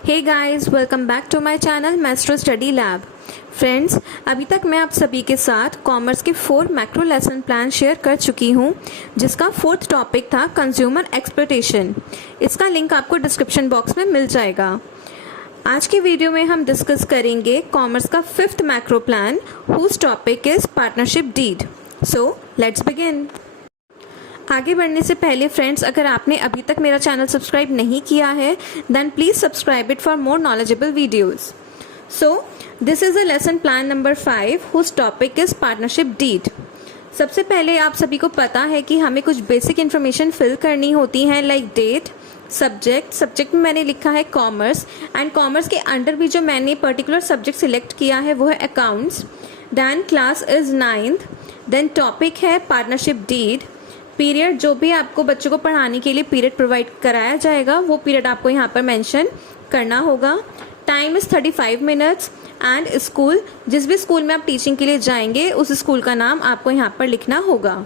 Hey guys, welcome back to my channel maestro study lab. Friends, अभी तक मैं आप सभी के साथ कॉमर्स के 4 मैक्रो लेसन प्लान शेयर कर चुकी हूँ, जिसका 4th टॉपिक था कंज्यूमर एक्सप्लॉयटेशन। इसका लिंक आपको डिस्क्रिप्शन बॉक्स में मिल जाएगा। आज की वीडियो में हम डिस्कस करेंगे कॉमर्स का 5th macro plan, whose topic is partnership deed. So let's begin. आगे बढ़ने से पहले फ्रेंड्स, अगर आपने अभी तक मेरा चैनल सब्सक्राइब नहीं किया है then please subscribe it for more knowledgeable videos. So this is a lesson plan number 5 whose topic is partnership deed. सबसे पहले आप सभी को पता है कि हमें कुछ बेसिक इन्फॉर्मेशन फिल करनी होती है, लाइक डेट, सब्जेक्ट में मैंने लिखा है कॉमर्स, एंड कॉमर्स के अंडर भी जो मैंने पर्टिकुलर सब्जेक्ट सिलेक्ट किया है वो है accounts. Then class is 9th। Then topic है पार्टनरशिप डीड। पीरियड, जो भी आपको बच्चों को पढ़ाने के लिए पीरियड प्रोवाइड कराया जाएगा वो पीरियड आपको यहाँ पर मेंशन करना होगा। Time is 35 minutes and school, जिस भी स्कूल में आप टीचिंग के लिए जाएंगे उस स्कूल का नाम आपको यहाँ पर लिखना होगा।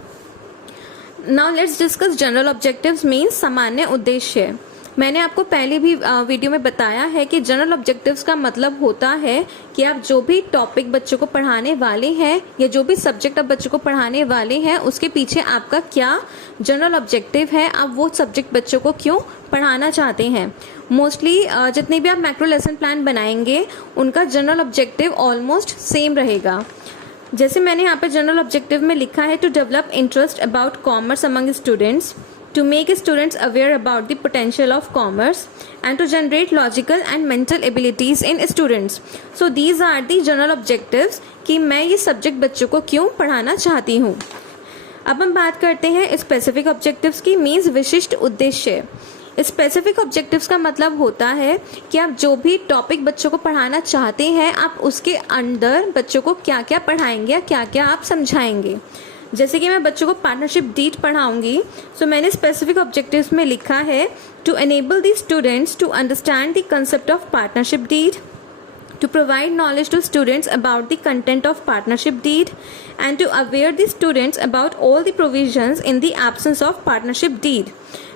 Now let's discuss general objectives means सामान्य उद्देश्य। मैंने आपको पहले भी वीडियो में बताया है कि जनरल ऑब्जेक्टिव्स का मतलब होता है कि आप जो भी टॉपिक बच्चों को पढ़ाने वाले हैं या जो भी सब्जेक्ट आप बच्चों को पढ़ाने वाले हैं उसके पीछे आपका क्या जनरल ऑब्जेक्टिव है, आप वो सब्जेक्ट बच्चों को क्यों पढ़ाना चाहते हैं। मोस्टली जितने भी आप मैक्रो लेसन प्लान बनाएंगे उनका जनरल ऑब्जेक्टिव ऑलमोस्ट सेम रहेगा। जैसे मैंने यहाँ पर जनरल ऑब्जेक्टिव में लिखा है to develop interest about commerce among students, to make students aware about the potential of commerce and to generate logical and mental abilities in students. So these are the general objectives कि मैं ये subject बच्चों को क्यों पढ़ाना चाहती हूँ। अब हम बात करते हैं स्पेसिफिक ऑब्जेक्टिव्स की, मीन्स विशिष्ट उद्देश्य। स्पेसिफिक ऑब्जेक्टिव्स का मतलब होता है कि आप जो भी टॉपिक बच्चों को पढ़ाना चाहते हैं आप उसके अंदर बच्चों को क्या क्या पढ़ाएंगे या क्या क्या आप समझाएंगे। जैसे कि मैं बच्चों को पार्टनरशिप डीड पढ़ाऊंगी, सो मैंने स्पेसिफिक ऑब्जेक्टिव्स में लिखा है to enable the students to understand the concept of partnership deed, to provide knowledge to students about the content of partnership deed and to aware the students about all the provisions in the absence of partnership deed।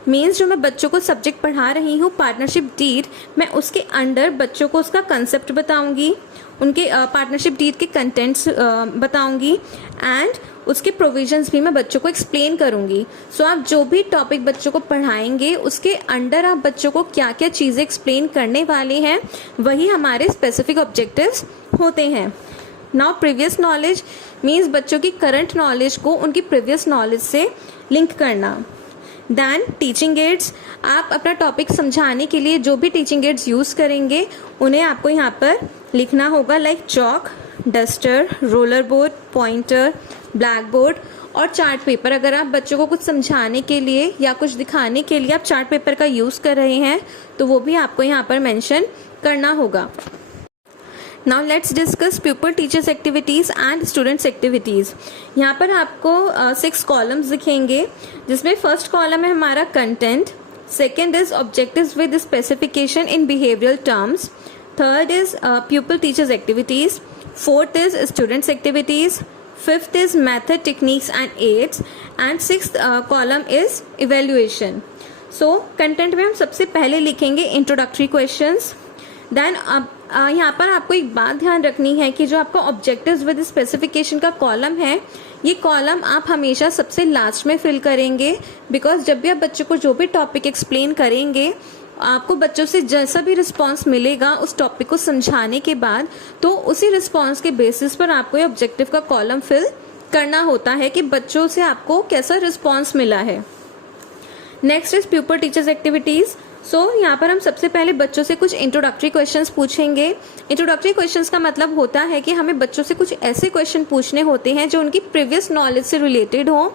Means जो मैं बच्चों को subject पढ़ा रही हूँ partnership deed, मैं उसके under बच्चों को उसका कंसेप्ट बताऊंगी, उनके पार्टनरशिप डीड के कंटेंट्स बताऊंगी एंड उसके प्रोविजंस भी मैं बच्चों को एक्सप्लेन करूंगी। सो आप जो भी टॉपिक बच्चों को पढ़ाएंगे उसके अंडर आप बच्चों को क्या क्या चीज़ें एक्सप्लेन करने वाले हैं वही हमारे स्पेसिफिक ऑब्जेक्टिव्स होते हैं। नाउ प्रीवियस नॉलेज मीन्स बच्चों की करंट नॉलेज को उनकी प्रीवियस नॉलेज से लिंक करना। देन टीचिंग एड्स, आप अपना टॉपिक समझाने के लिए जो भी टीचिंग एड्स यूज़ करेंगे उन्हें आपको यहाँ पर लिखना होगा, like chalk, duster, roller board, pointer, black board और चार्ट पेपर। अगर आप बच्चों को कुछ समझाने के लिए या कुछ दिखाने के लिए आप चार्ट पेपर का यूज़ कर रहे हैं तो वो भी आपको यहाँ पर मेंशन करना होगा। Now let's discuss pupil teachers activities and students activities. यहाँ पर आपको 6 कॉलम्स दिखेंगे, जिसमें फर्स्ट कॉलम है हमारा content, second is objectives with specification in behavioural terms, third is pupil teachers activities, fourth is students activities, fifth is method techniques and aids and sixth column is evaluation. So content में हम सबसे पहले लिखेंगे introductory questions. Then यहाँ पर आपको एक बात ध्यान रखनी है कि जो आपका ऑब्जेक्टिव्स विद स्पेसिफिकेशन का कॉलम है ये कॉलम आप हमेशा सबसे लास्ट में फिल करेंगे, बिकॉज जब भी आप बच्चों को जो भी टॉपिक एक्सप्लेन करेंगे आपको बच्चों से जैसा भी रिस्पांस मिलेगा उस टॉपिक को समझाने के बाद, तो उसी रिस्पांस के बेसिस पर आपको ये ऑब्जेक्टिव का कॉलम फिल करना होता है कि बच्चों से आपको कैसा रिस्पांस मिला है। Next is pupil teachers activities. So यहाँ पर हम सबसे पहले बच्चों से कुछ इंट्रोडक्टरी क्वेश्चंस पूछेंगे। इंट्रोडक्टरी क्वेश्चंस का मतलब होता है कि हमें बच्चों से कुछ ऐसे क्वेश्चन पूछने होते हैं जो उनकी प्रीवियस नॉलेज से रिलेटेड हो।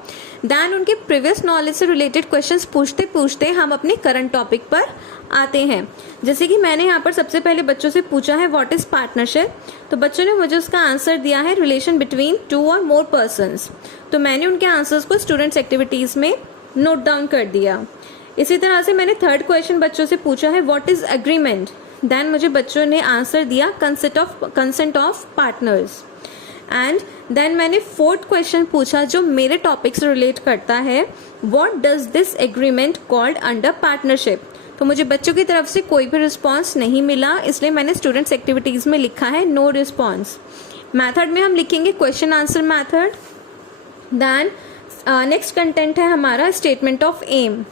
देन उनके प्रीवियस नॉलेज से रिलेटेड क्वेश्चंस पूछते पूछते हम अपने करंट टॉपिक पर आते हैं। जैसे कि मैंने यहाँ पर सबसे पहले बच्चों से पूछा है व्हाट इज पार्टनरशिप, तो बच्चों ने मुझे उसका आंसर दिया है रिलेशन बिटवीन 2 और मोर पर्सन्स। तो मैंने उनके आंसर्स को स्टूडेंट्स एक्टिविटीज़ में नोट डाउन कर दिया। इसी तरह से मैंने थर्ड क्वेश्चन बच्चों से पूछा है व्हाट इज एग्रीमेंट, देन मुझे बच्चों ने आंसर दिया consent of partners. And then मैंने फोर्थ क्वेश्चन पूछा जो मेरे टॉपिक से रिलेट करता है, what does this agreement called under partnership. तो मुझे बच्चों की तरफ से कोई भी रिस्पॉन्स नहीं मिला, इसलिए मैंने स्टूडेंट्स एक्टिविटीज़ में लिखा है नो रिस्पॉन्स। मैथड में हम लिखेंगे question answer method. Then next content है हमारा statement of aim.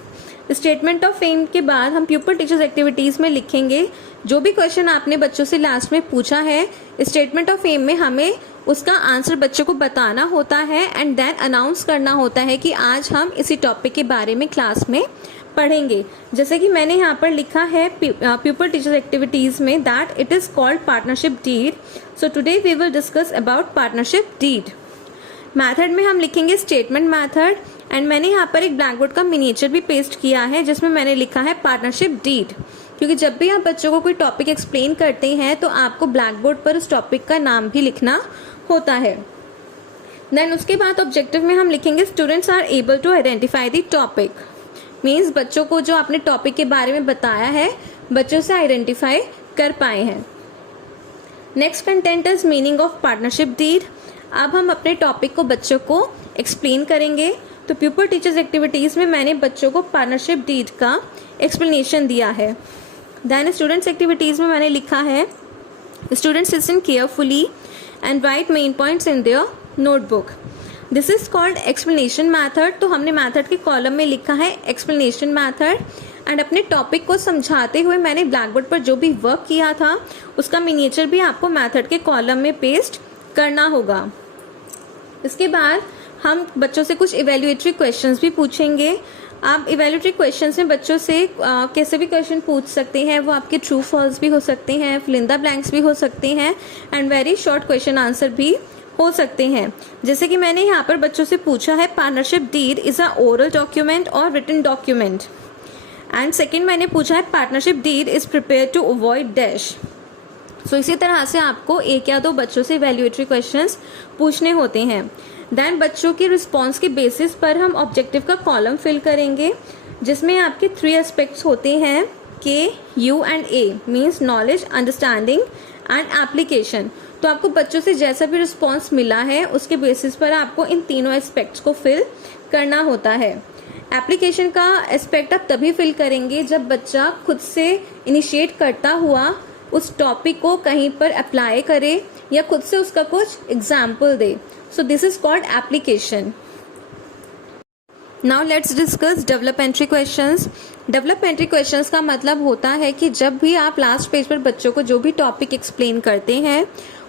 Statement of aim के बाद हम प्यूपल टीचर्स एक्टिविटीज़ में लिखेंगे जो भी क्वेश्चन आपने बच्चों से लास्ट में पूछा है। स्टेटमेंट ऑफ एम में हमें उसका आंसर बच्चों को बताना होता है एंड देन अनाउंस करना होता है कि आज हम इसी टॉपिक के बारे में क्लास में पढ़ेंगे। जैसे कि मैंने यहाँ पर लिखा है प्यूपल टीचर्स एक्टिविटीज़ में that it is called partnership deed. So today we will discuss about partnership deed. Method में हम लिखेंगे स्टेटमेंट मैथड एंड मैंने यहाँ पर एक ब्लैक बोर्ड का मिनिएचर भी पेस्ट किया है जिसमें मैंने लिखा है पार्टनरशिप डीड, क्योंकि जब भी आप बच्चों को कोई टॉपिक एक्सप्लेन करते हैं तो आपको ब्लैक बोर्ड पर उस टॉपिक का नाम भी लिखना होता है। देन उसके बाद ऑब्जेक्टिव में हम लिखेंगे students are able to identify the topic. Means बच्चों को जो आपने टॉपिक के बारे में बताया है बच्चों से आइडेंटिफाई कर पाए हैं। Next content is meaning of partnership deed. अब हम अपने टॉपिक को बच्चों को एक्सप्लेन करेंगे। तो प्यूपल टीचर्स एक्टिविटीज़ में मैंने बच्चों को पार्टनरशिप डीड का एक्सप्लेनेशन दिया है। देन स्टूडेंट्स एक्टिविटीज़ में मैंने लिखा है students listen carefully and right main points in their notebook. This is called explanation method. तो हमने मैथड के कॉलम में लिखा है एक्सप्लेनेशन मैथड एंड अपने टॉपिक को समझाते हुए मैंने ब्लैक बोर्ड पर जो भी वर्क किया था उसका मिनिएचर भी आपको मैथड के कॉलम में पेस्ट करना होगा। इसके बाद हम बच्चों से कुछ इवेल्युएटरी क्वेश्चंस भी पूछेंगे। आप इवेल्युएटरी क्वेश्चंस में बच्चों से कैसे भी क्वेश्चन पूछ सकते हैं, वो आपके ट्रू फॉल्स भी हो सकते हैं, फिल इन द ब्लैंक्स भी हो सकते हैं and very short question answer भी हो सकते हैं। जैसे कि मैंने यहाँ पर बच्चों से पूछा है partnership deed is a oral document और रिटन डॉक्यूमेंट। एंड सेकेंड मैंने पूछा है partnership deed is prepare to avoid dash. So इसी तरह से आपको एक या दो बच्चों से इवेल्युएटरी क्वेश्चंस पूछने होते हैं। देन बच्चों के रिस्पॉन्स के बेसिस पर हम ऑब्जेक्टिव का कॉलम फिल करेंगे जिसमें आपके 3 एस्पेक्ट्स होते हैं के, you and A, means knowledge, understanding and application. तो आपको बच्चों से जैसा भी रिस्पॉन्स मिला है उसके बेसिस पर आपको इन तीनों एस्पेक्ट्स को फिल करना होता है। एप्लीकेशन का एस्पेक्ट आप तभी फिल करेंगे जब बच्चा खुद से इनिशिएट करता हुआ उस टॉपिक को कहीं पर अप्लाई करे या खुद से उसका कुछ example they. So this is called application. Now let's discuss developmental questions. Developmental questions का मतलब होता है कि जब भी आप लास्ट पेज पर बच्चों को जो भी टॉपिक एक्सप्लेन करते हैं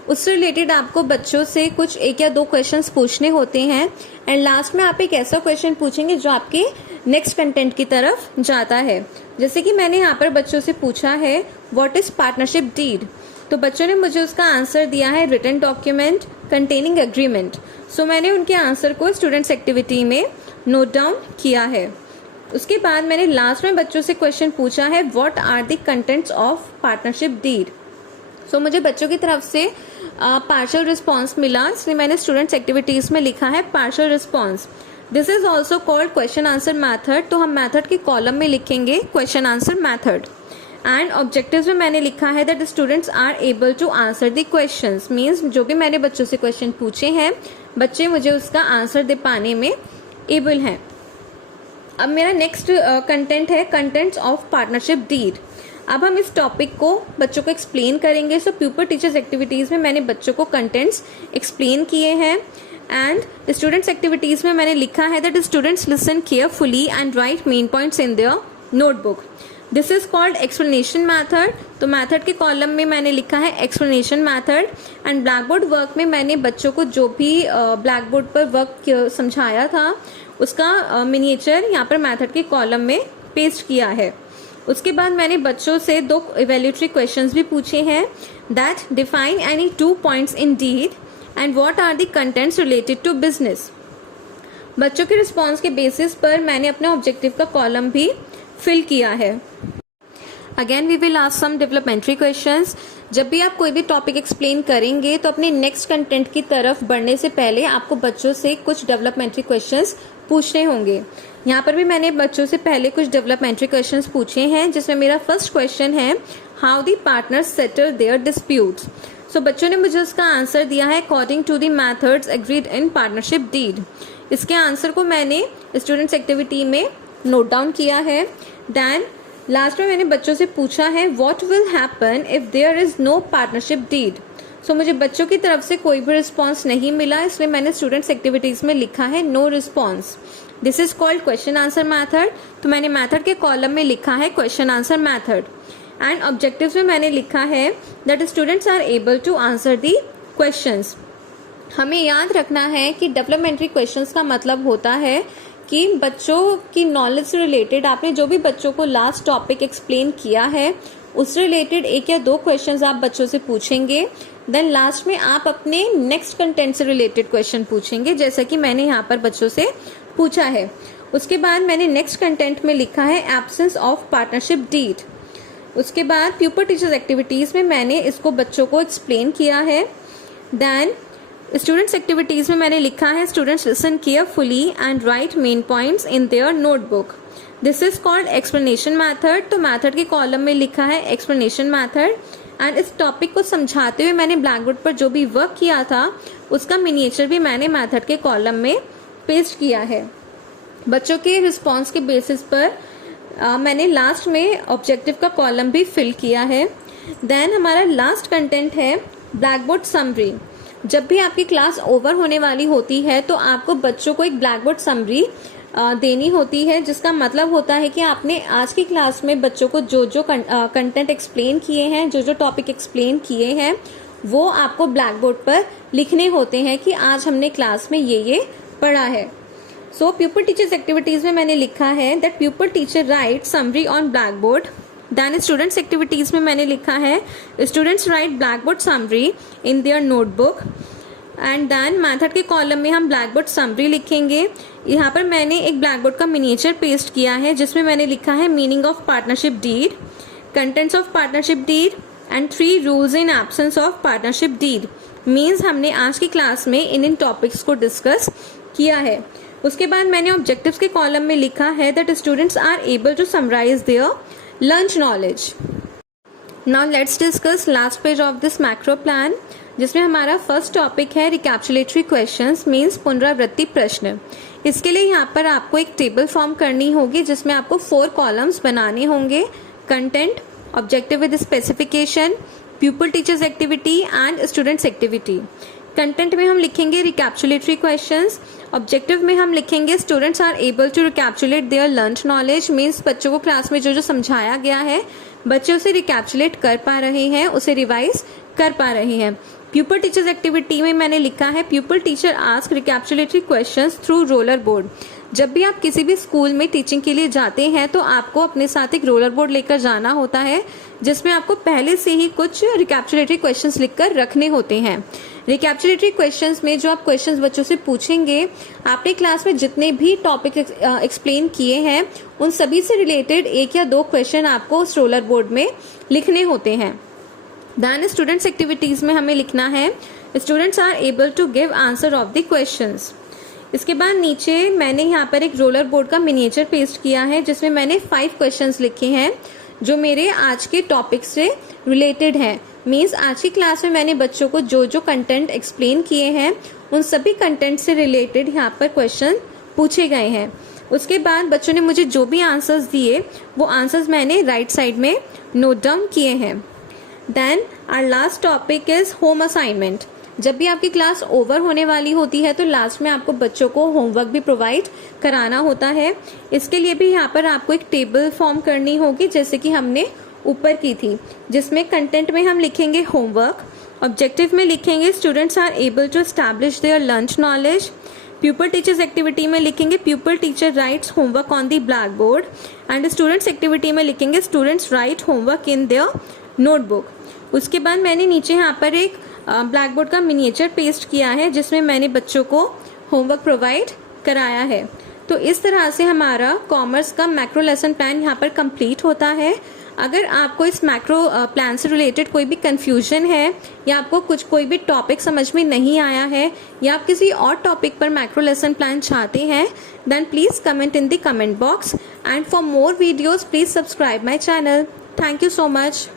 उससे रिलेटेड आपको बच्चों से कुछ एक या दो क्वेश्चंस पूछने होते हैं एंड लास्ट में आप एक ऐसा क्वेश्चन पूछेंगे जो आपके नेक्स्ट कंटेंट की तरफ जाता है। जैसे कि मैंने यहाँ पर बच्चों से पूछा है व्हाट इज पार्टनरशिप डीड, तो बच्चों ने मुझे उसका आंसर दिया है रिटन डॉक्यूमेंट कंटेनिंग एग्रीमेंट। सो मैंने उनके आंसर को स्टूडेंट्स एक्टिविटी में नोट डाउन किया है। उसके बाद मैंने लास्ट में बच्चों से क्वेश्चन पूछा है what are the contents of partnership deed. So मुझे बच्चों की तरफ से पार्शियल रिस्पॉन्स मिला, इसलिए मैंने स्टूडेंट्स एक्टिविटीज में लिखा है partial response. This is also called question answer method. तो हम मैथड के कॉलम में लिखेंगे question answer method. And objectives में मैंने लिखा है that students are able to answer the questions, means जो भी मैंने बच्चों से क्वेश्चन पूछे हैं बच्चे मुझे उसका आंसर दे पाने में एबल हैं। अब मेरा नेक्स्ट कंटेंट है कंटेंट्स ऑफ पार्टनरशिप डीड। अब हम इस टॉपिक को बच्चों को एक्सप्लेन करेंगे। सो प्यूपल टीचर्स एक्टिविटीज़ में मैंने बच्चों को कंटेंट्स एक्सप्लेन किए हैं एंड स्टूडेंट्स एक्टिविटीज़ में मैंने लिखा है that students listen carefully and right main points in their notebook. This is called explanation method. तो मैथड के कॉलम में मैंने लिखा है explanation method and black board work में मैंने बच्चों को जो भी ब्लैक बोर्ड पर वर्क समझाया था उसका मिनिएचर यहाँ पर मैथड के कॉलम में पेस्ट किया है। उसके बाद मैंने बच्चों से 2 इवेल्युएटरी क्वेश्चंस भी पूछे हैं that define any 2 points in deed and what are the contents related to business. बच्चों के रिस्पॉन्स के बेसिस पर मैंने अपने ऑब्जेक्टिव का कॉलम भी फिल किया है। Again we will ask some developmentary questions. जब भी आप कोई भी टॉपिक एक्सप्लेन करेंगे तो अपने नेक्स्ट कंटेंट की तरफ बढ़ने से पहले आपको बच्चों से कुछ डेवलपमेंट्री क्वेश्चंस पूछने होंगे। यहाँ पर भी मैंने बच्चों से पहले कुछ डेवलपमेंट्री क्वेश्चंस पूछे हैं जिसमें मेरा फर्स्ट क्वेश्चन है how the partners settle their disputes. So बच्चों ने मुझे उसका आंसर दिया है according to the methods agreed in partnership deed. इसके आंसर को मैंने स्टूडेंट्स एक्टिविटी में नोट डाउन किया है। देन लास्ट में मैंने बच्चों से पूछा है what will happen if there is no partnership deed. So मुझे बच्चों की तरफ से कोई भी रिस्पॉन्स नहीं मिला, इसलिए मैंने स्टूडेंट्स एक्टिविटीज में लिखा है no response. This is called question answer method. तो मैंने मैथड के कॉलम में लिखा है question answer method. And objectives में मैंने लिखा है that students are able to answer the questions. हमें याद रखना है कि डेवलपमेंट्री क्वेश्चंस का मतलब होता है कि बच्चों की नॉलेज से रिलेटेड आपने जो भी बच्चों को लास्ट टॉपिक एक्सप्लेन किया है उससे रिलेटेड 1 या 2 क्वेश्चंस आप बच्चों से पूछेंगे। देन लास्ट में आप अपने नेक्स्ट कंटेंट से रिलेटेड क्वेश्चन पूछेंगे, जैसा कि मैंने यहाँ पर बच्चों से पूछा है। उसके बाद मैंने नेक्स्ट कंटेंट में लिखा है एब्सेंस ऑफ पार्टनरशिप डीड। उसके बाद प्यूपर टीचर्स एक्टिविटीज में मैंने इसको बच्चों को एक्सप्लेन किया है। देन स्टूडेंट्स एक्टिविटीज में मैंने लिखा है students listen carefully and right main points in their notebook. This is called explanation method. तो मैथड के कॉलम में लिखा है एक्सप्लेनेशन मैथड। एंड इस टॉपिक को समझाते हुए मैंने ब्लैक बोर्ड पर जो भी वर्क किया था उसका मिनिएचर भी मैंने मैथड के कॉलम में पेस्ट किया है। बच्चों के रिस्पॉन्स के बेसिस पर मैंने लास्ट में ऑब्जेक्टिव का कॉलम भी फिल किया है। देन हमारा लास्ट कंटेंट है ब्लैक बोर्ड समरी। जब भी आपकी क्लास ओवर होने वाली होती है तो आपको बच्चों को एक ब्लैक बोर्ड समरी देनी होती है, जिसका मतलब होता है कि आपने आज की क्लास में बच्चों को जो जो कंटेंट एक्सप्लेन किए हैं, जो जो टॉपिक एक्सप्लेन किए हैं, वो आपको ब्लैक बोर्ड पर लिखने होते हैं कि आज हमने क्लास में ये पढ़ा है। सो प्यूपर टीचर्स एक्टिविटीज में मैंने लिखा है that pupil teacher write summary on black board. Then students activities में मैंने लिखा है students write black board summary in their notebook. And then method के कॉलम में हम ब्लैक बोर्ड समरी लिखेंगे। यहाँ पर मैंने एक ब्लैक बोर्ड का मिनिएचर पेस्ट किया है जिसमें मैंने लिखा है meaning of partnership deed, contents of partnership deed and 3 rules in absence of partnership deed. Means हमने आज की क्लास में इन टॉपिक्स को डिस्कस किया है। उसके बाद मैंने ऑब्जेक्टिव्स के कॉलम में लिखा है that students are able to summarise their learn knowledge. Now let's discuss last page of this macro plan, जिसमें हमारा फर्स्ट टॉपिक है रिकैप्चुलेटरी क्वेश्चंस मीन्स पुनरावृत्ति प्रश्न। इसके लिए यहाँ पर आपको एक टेबल फॉर्म करनी होगी जिसमें आपको 4 कॉलम्स बनाने होंगे। Content, objective with specification, pupil teachers activity and students activity. Content में हम लिखेंगे रिकैप्चुलेटरी क्वेश्चंस, ऑब्जेक्टिव में हम लिखेंगे students are able to recapitulate their learn knowledge means बच्चों को क्लास में जो जो समझाया गया है बच्चे उसे रिकैप्चुलेट कर पा रहे हैं, उसे रिवाइज कर पा रहे हैं। प्यूपल टीचर्स एक्टिविटी में मैंने लिखा है pupil teacher ask recapitulatory questions through roller board. जब भी आप किसी भी स्कूल में टीचिंग के लिए जाते हैं तो आपको अपने साथ एक रोलर बोर्ड लेकर जाना होता है जिसमें आपको पहले से ही कुछ रिकैप्चुलेटरी क्वेश्चंस लिखकर रखने होते हैं। रिकैप्चुलेटरी क्वेश्चंस में जो आप क्वेश्चंस बच्चों से पूछेंगे, आपने क्लास में जितने भी टॉपिक एक्सप्लेन किए हैं उन सभी से रिलेटेड 1 या 2 क्वेश्चन आपको उस रोलर बोर्ड में लिखने होते हैं। देन स्टूडेंट्स एक्टिविटीज में हमें लिखना है students are able to give answer of the questions. इसके बाद नीचे मैंने यहाँ पर एक रोलर बोर्ड का मिनिएचर पेस्ट किया है जिसमें मैंने 5 क्वेश्चंस लिखे हैं जो मेरे आज के टॉपिक से रिलेटेड हैं। मीन्स आज की क्लास में मैंने बच्चों को जो जो कंटेंट एक्सप्लेन किए हैं उन सभी कंटेंट से रिलेटेड यहाँ पर क्वेश्चन पूछे गए हैं। उसके बाद बच्चों ने मुझे जो भी आंसर्स दिए वो आंसर्स मैंने राइट साइड में नोट डाउन किए हैं। Then our last topic is home assignment. जब भी आपकी क्लास ओवर होने वाली होती है तो लास्ट में आपको बच्चों को होमवर्क भी प्रोवाइड कराना होता है। इसके लिए भी यहाँ पर आपको एक टेबल फॉर्म करनी होगी जैसे कि हमने ऊपर की थी, जिसमें कंटेंट में हम लिखेंगे होमवर्क, ऑब्जेक्टिव में लिखेंगे students are able to establish their learn knowledge, pupil teachers activity में लिखेंगे pupil teacher writes homework on the black board and students activity में लिखेंगे students write homework in their notebook. उसके बाद मैंने नीचे यहाँ पर एक ब्लैक बोर्ड का मिनिएचर पेस्ट किया है जिसमें मैंने बच्चों को होमवर्क प्रोवाइड कराया है। तो इस तरह से हमारा कॉमर्स का मैक्रो लेसन प्लान यहाँ पर कंप्लीट होता है। अगर आपको इस मैक्रो प्लान से रिलेटेड कोई भी कंफ्यूजन है या आपको कोई भी टॉपिक समझ में नहीं आया है या आप किसी और टॉपिक पर मैक्रो लेसन प्लान चाहते हैं then please comment in the comment box and for more videos please subscribe my channel. Thank you so much.